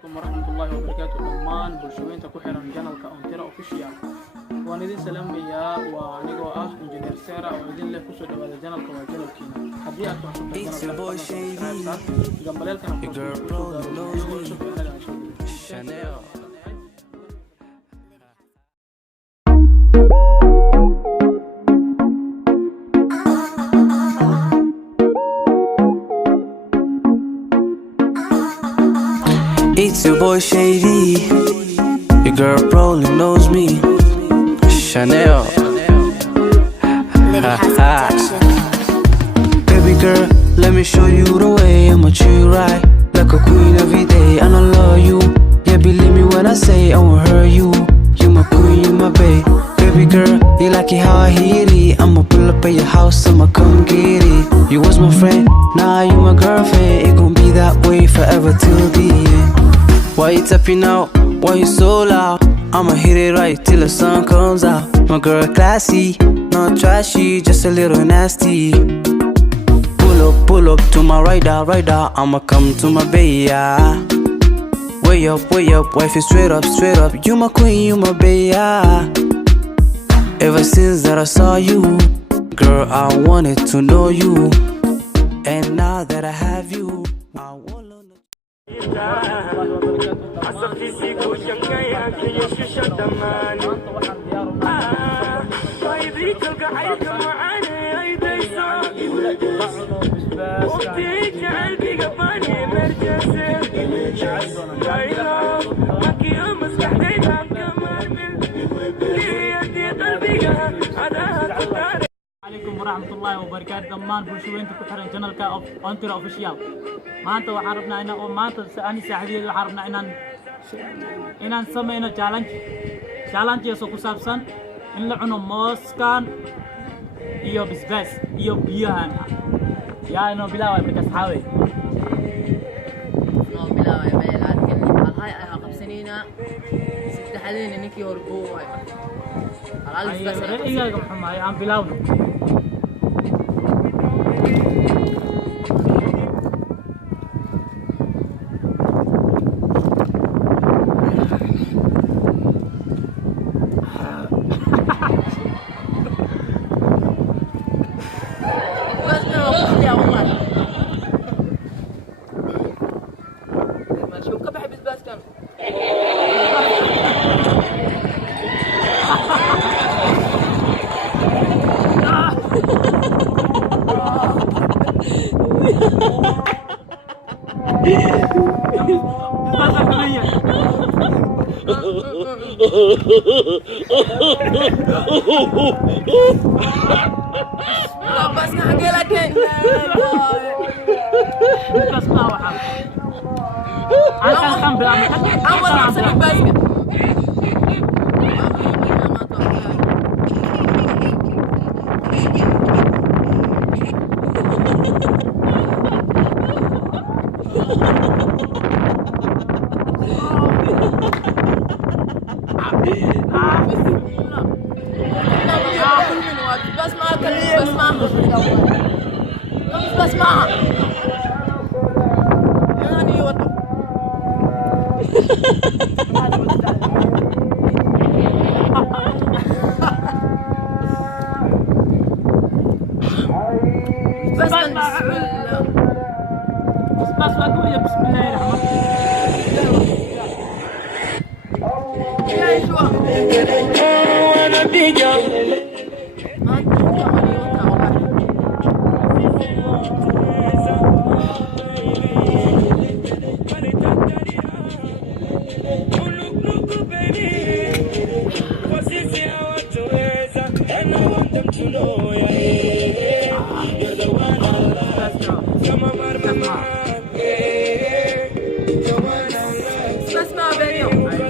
عليكم ورحمة الله وبركاته دمان بلشوين تكو حيران جانالك أونتيرا أوفيشيال وأنا دين سلام بيا وأنيقو إنجينير سيرا وإذن له كسو دوالي جانالك وجانال كينا حدي أكو حسوب جانالك جنباليل كان It's your boy Shady. Your girl probably knows me. Chanel. Baby girl, let me show you the way I'ma treat you right, like a queen every day. And I love you. Yeah, believe me when I say I won't hurt you. You my queen, you my babe. Baby girl, you like it how I hit it. I'ma pull up at your house, I'ma come get it. You was my friend, now you my girlfriend. It gon' be that way forever till the end. Why you tapping out? Why you so loud? I'ma hit it right till the sun comes out. My girl classy, not trashy, just a little nasty. Pull up to my right out. I'ma come to my bay, yeah. Way up, wifey straight up. You my queen, you my bae, yeah. Ever since that I saw you, girl, I wanted to know you. And now that I have you, I wanna know. عليكم ورحمة الله وبركاته دمان بلشوين تكو حيران جانالك أونتيرا أوفيشيال maanta waxaan rabnaa inaan maanta ani saaxiibadii waxaan rabnaa inaan sameeyno challenge ku saabsan in la cuno mooskan iyo basbaas iyo biyahan yaa inoo bilaaway markaas xaaway meel laakiin halhay ay qabsanayna saddexdeena ninkii hor buu way ra'yigaaga muxuu maahay aan bilaawno بس حكي لك بس ما وحام أنا كم بالعمل أول عصر بس بس ما يعني وطن بس بس أقول بسم الله بس ما بيني